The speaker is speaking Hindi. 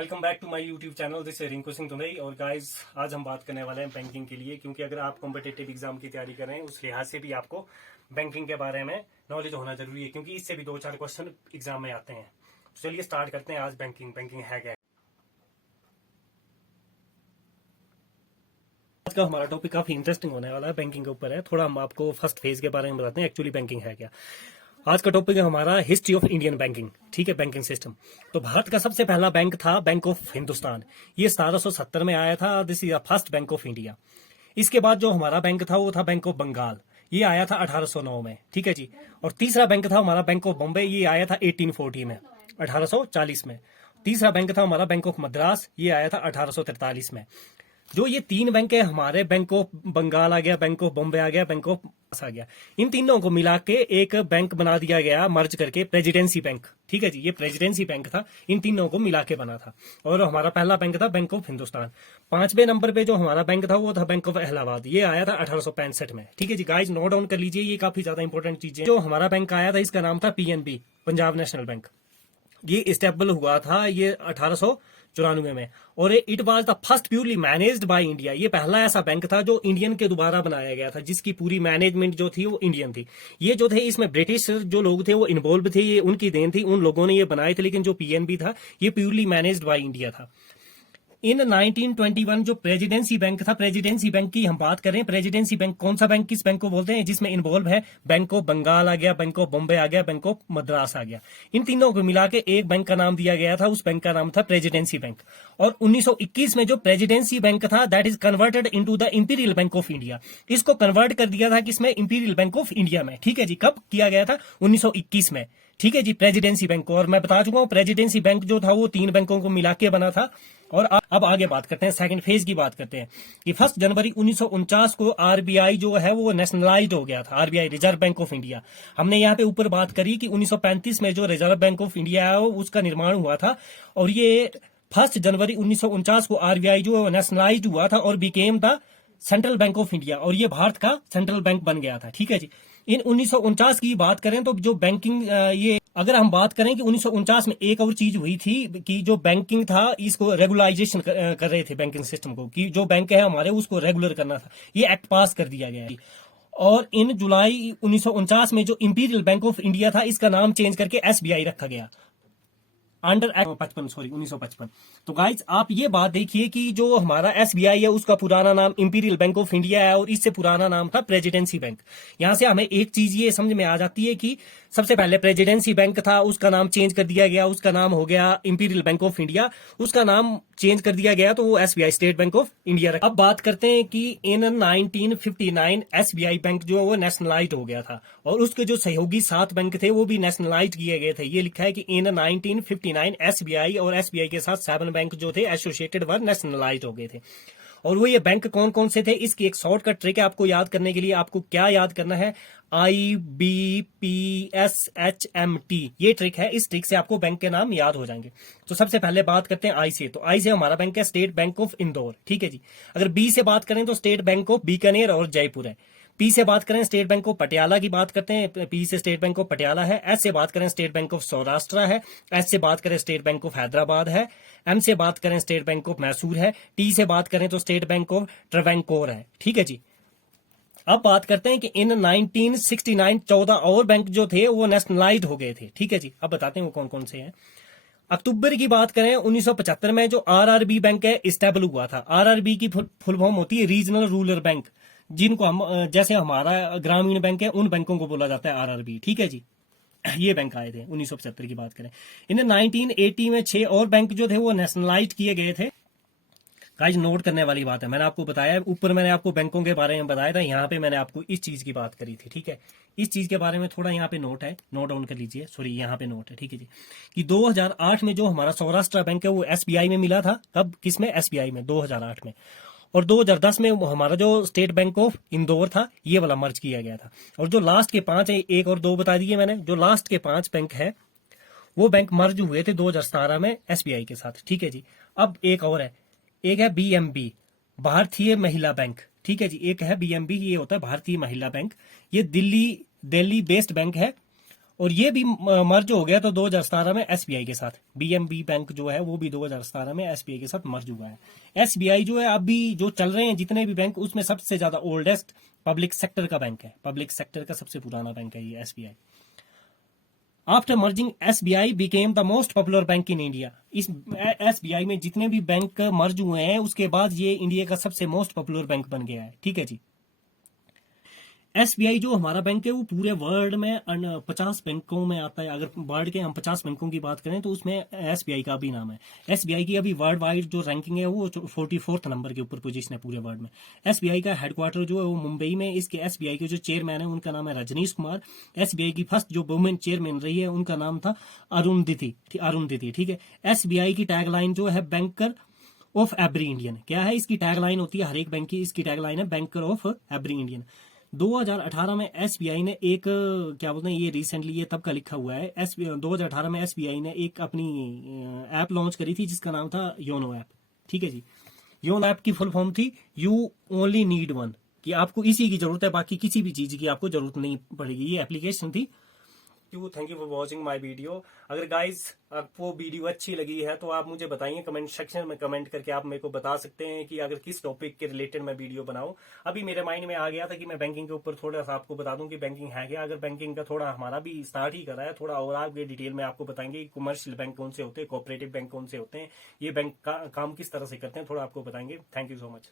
Welcome back to my YouTube channel. This है रिंकू सिंह तुंदई। और गाइस आज हम बात करने वाले हैं बैंकिंग के लिए, क्योंकि अगर आप कॉम्पिटिटिव एग्जाम की तैयारी कर रहे हैं उस लिहाज से भी आपको बैंकिंग के बारे में नॉलेज होना जरूरी है, क्योंकि इससे भी 2-4 क्वेश्चन एग्जाम में आते हैं। तो चलिए स्टार्ट करते हैं आज बैंकिंग है क्या। आज का हमारा टॉपिक काफी इंटरेस्टिंग होने वाला है, बैंकिंग के ऊपर है। थोड़ा हम आपको फर्स्ट फेज के बारे में बताते हैं, एक्चुअली बैंकिंग है क्या। आज का टॉपिक है हमारा हिस्ट्री ऑफ इंडियन बैंकिंग। ठीक है, बैंकिंग सिस्टम। तो भारत का सबसे पहला बैंक था बैंक ऑफ हिंदुस्तान। ये 1770 में आया था। This is the first bank of India. इसके बाद जो हमारा बैंक था वो था बैंक ऑफ बंगाल। ये आया था 1809 में। ठीक है जी। और तीसरा बैंक था हमारा बैंक ऑफ बॉम्बे। ये आया था 1840 में, 1840 में। तीसरा बैंक था हमारा बैंक ऑफ मद्रास। ये आया था 1843 में। जो ये 3 बैंक है हमारे, बैंक ऑफ बंगाल आ गया, बैंक ऑफ बॉम्बे आ गया, बैंक ऑफ आ गया, इन तीनों को मिला के एक बैंक बना दिया गया मर्ज करके, प्रेसिडेंसी बैंक। ठीक है जी, ये प्रेसिडेंसी बैंक था, इन तीनों को मिला के बना था। और हमारा पहला बैंक था बैंक ऑफ हिंदुस्तान। 5वें नंबर पे जो हमारा बैंक था वो था बैंक ऑफ इलाहाबाद। ये आया था 1865 में। ठीक है जी गाइस, नोट डाउन कर लीजिए, ये काफी ज्यादा इंपॉर्टेंट चीजें। जो हमारा बैंक आया था इसका नाम था पीएनबी, पंजाब नेशनल बैंक। ये स्टेबल हुआ था ये 1894 में। और it was the first purely managed by India. ये पहला ऐसा बैंक था जो इंडियन के द्वारा बनाया गया था, जिसकी पूरी मैनेजमेंट जो थी वो इंडियन थी। ये जो थे इसमें ब्रिटिश जो लोग थे वो इन्वॉल्व थे, ये उनकी देन थी, उन लोगों ने ये बनाए थे। लेकिन जो पीएनबी था ये प्योरली मैनेज्ड बाय इंडिया था। इन 1921 जो प्रेसिडेंसी बैंक था, प्रेसिडेंसी बैंक की हम बात करें, प्रेसिडेंसी बैंक कौन सा बैंक, किस बैंक को बोलते हैं, जिसमें इन्वॉल्व है बैंक ऑफ बंगाल आ गया, बैंक ऑफ बॉम्बे आ गया, बैंक ऑफ मद्रास आ गया। इन तीनों को मिला के एक बैंक का नाम दिया गया था, उस बैंक का नाम था प्रेसिडेंसी बैंक। और 1921 में जो प्रेसिडेंसी बैंक था that is converted into the imperial bank of India. इसको कन्वर्ट कर दिया था किसमें, इंपीरियल बैंक ऑफ इंडिया में। ठीक है जी, कब किया गया था, 1921 में। ठीक है जी, प्रेसिडेंसी बैंक को। और मैं बता चुका हूं प्रेसिडेंसी बैंक जो था वो 3 बैंकों को मिला के बना था। और अब आगे बात करते हैं, सेकंड फेज की बात करते हैं कि 1 जनवरी 1949 को आरबीआई जो है वो नेशनलाइज्ड हो गया था, RBI reserve bank of India. हमने यहाँ पे ऊपर बात करी कि 1935 में जो रिजर्व बैंक ऑफ इंडिया है उसका निर्माण हुआ था। और ये 1 जनवरी 1949 को आरबीआई जो नेशनलाइज्ड हुआ था और became the central bank of India. और ये भारत का सेंट्रल बैंक बन गया था। ठीक है जी। इन 1949 की बात करें तो जो बैंकिंग ये अगर हम बात करें कि 1949 में एक और चीज हुई थी कि जो बैंकिंग था इसको रेगुलाइजेशन कर रहे थे बैंकिंग सिस्टम को, कि जो बैंक है हमारे उसको रेगुलर करना था। ये एक्ट पास कर दिया गया है। और इन जुलाई 1949 में जो इंपीरियल बैंक ऑफ इंडिया था इसका नाम चेंज करके एसबीआई रखा गया, अंडर एक्ट 1955। तो गाइज आप ये बात देखिए कि जो हमारा एसबीआई है उसका पुराना नाम इंपीरियल बैंक ऑफ इंडिया है और इससे पुराना नाम था प्रेसिडेंसी बैंक। यहां से हमें एक चीज ये समझ में आ जाती है कि सबसे पहले प्रेसिडेंसी बैंक था, उसका नाम चेंज कर दिया गया, उसका नाम हो गया इंपीरियल बैंक ऑफ इंडिया, उसका नाम चेंज कर दिया गया तो वो SBI state bank of India रखा। अब बात करते हैं कि इन 1959 एसबीआई बैंक जो है वो नेशनलाइज्ड हो गया था और उसके जो सहयोगी 7 बैंक थे वो भी नेशनलाइज्ड किए गए थे। ये लिखा है कि इन 1959 एसबीआई और एसबीआई के साथ 7 बैंक जो थे एसोसिएटेड वर नेशनलाइज्ड हो गए थे। और वो ये बैंक कौन कौन से थे, इसकी एक शॉर्टकट ट्रिक है आपको याद करने के लिए। आपको क्या याद करना है, IBPSHMT, ये ट्रिक है। इस ट्रिक से आपको बैंक के नाम याद हो जाएंगे। तो सबसे पहले बात करते हैं आई से। तो आई से हमारा बैंक है स्टेट बैंक ऑफ इंदौर। ठीक है जी। अगर बी से बात करें तो स्टेट बैंक ऑफ बीकानेर और जयपुर है। पी से बात करें स्टेट बैंक ऑफ पटियाला की बात करते हैं, पी से स्टेट बैंक ऑफ पटियाला है। एस से बात करें स्टेट बैंक ऑफ सौराष्ट्र है। एस से बात करें स्टेट बैंक ऑफ हैदराबाद है। एम से बात करें स्टेट बैंक ऑफ मैसूर है। टी से बात करें तो स्टेट बैंक ऑफ ट्रवैंकोर है। ठीक है जी। अब बात करते हैं कि इन 1969 14 और बैंक जो थे वो नेशनलाइज्ड हो गए थे। ठीक है जी। अब बताते हैं वो कौन कौन से हैं। अक्टूबर की बात करें 1975 में जो आरआरबी बैंक है स्टेबल हुआ था। आरआरबी की फुल फॉर्म होती है रीजनल रूरल बैंक, जिनको हम जैसे हमारा ग्रामीण बैंक है उन बैंकों को बोला जाता है आरआरबी। ठीक है जी। ये बैंक आए थे 1975 की बात करें। इन 1980 में 6 और बैंक जो थे वो नेशनलाइज्ड किए गए थे। गाइस नोट करने वाली बात है, मैंने आपको बताया ऊपर, मैंने आपको बैंकों के बारे में बताया था, यहाँ पे मैंने आपको इस चीज की बात करी थी। ठीक है, इस चीज के बारे में थोड़ा यहाँ पे नोट है, नोट डाउन कर लीजिए। सॉरी, यहाँ पे नोट है। ठीक है जी। कि 2008 में जो हमारा सौराष्ट्र बैंक है वो एसबीआई में मिला था। कब, किसमें, एसबीआई में 2008 में। और 2010 में हमारा जो स्टेट बैंक ऑफ इंदौर था ये वाला मर्ज किया गया था। और जो लास्ट के 5 है, 1 और 2 बता दिए मैंने, जो लास्ट के 5 बैंक है वो बैंक मर्ज हुए थे 2017 में एसबीआई के साथ। ठीक है जी। अब एक और है, एक है बीएमबी, भारतीय महिला बैंक। ठीक है जी। एक है बीएमबी, ये होता है भारतीय महिला बैंक। ये दिल्ली बेस्ड बैंक है और ये भी मर्ज हो गया तो 2017 में एसबीआई के साथ, बीएमबी बैंक जो है वो भी 2017 में एसबीआई के साथ मर्ज हुआ है। एसबीआई जो है अभी जो चल रहे हैं जितने भी बैंक, उसमें सबसे ज्यादा ओल्डेस्ट पब्लिक सेक्टर का बैंक है, पब्लिक सेक्टर का सबसे पुराना बैंक है ये SBI. After merging SBI became the most popular bank in India. इस एसबीआई में जितने भी बैंक मर्ज हुए हैं उसके बाद ये इंडिया का सबसे मोस्ट पॉपुलर बैंक बन गया है। ठीक है जी। एसबीआई जो हमारा बैंक है वो पूरे वर्ल्ड में 50 बैंकों में आता है। अगर वर्ल्ड के हम 50 बैंकों की बात करें तो उसमें एसबीआई का भी नाम है। एसबीआई की अभी वर्ल्ड वाइड जो रैंकिंग है वो 44th नंबर के ऊपर पोजीशन है पूरे वर्ल्ड में। एसबीआई का हेडक्वार्टर जो है वो मुंबई में। इसके एसबीआई के जो चेयरमैन है उनका नाम है रजनीश कुमार। एसबीआई की फर्स्ट जो वुमेन चेयरमैन रही है उनका नाम था अरुंधति। ठीक है। एसबीआई की टैगलाइन जो है बैंकर ऑफ एवरी इंडियन। क्या है इसकी टैगलाइन होती है हर एक बैंक की? इसकी टैगलाइन है बैंकर ऑफ एवरी इंडियन। 2018 में एसबीआई ने एक क्या बोलते हैं, ये रिसेंटली ये तब का लिखा हुआ है, 2018 में एसबीआई ने एक अपनी ऐप लॉन्च करी थी जिसका नाम था योनो ऐप। ठीक है जी। योनो ऐप की फुल फॉर्म थी यू ओनली नीड वन, कि आपको इसी की जरूरत है, बाकी किसी भी चीज की आपको जरूरत नहीं पड़ेगी। ये एप्लीकेशन थी। Thank you for watching my video. अगर गाइज आपको वीडियो अच्छी लगी है तो आप मुझे बताइए कमेंट सेक्शन में, कमेंट करके आप मेरे को बता सकते हैं कि अगर किस टॉपिक के रिलेटेड मैं वीडियो बनाऊं। अभी मेरे माइंड में आ गया था कि मैं बैंकिंग के ऊपर थोड़ा सा आपको बता दूं कि बैंकिंग है क्या। अगर बैंकिंग का थोड़ा हमारा भी स्टार्ट ही करा है, थोड़ा और आगे डिटेल में आपको बताएंगे कि कमर्शियल बैंक कौन से होते हैं, कोऑपरेटिव बैंक कौन से होते हैं, ये बैंक का काम किस तरह से करते हैं, थोड़ा आपको बताएंगे। Thank you so much.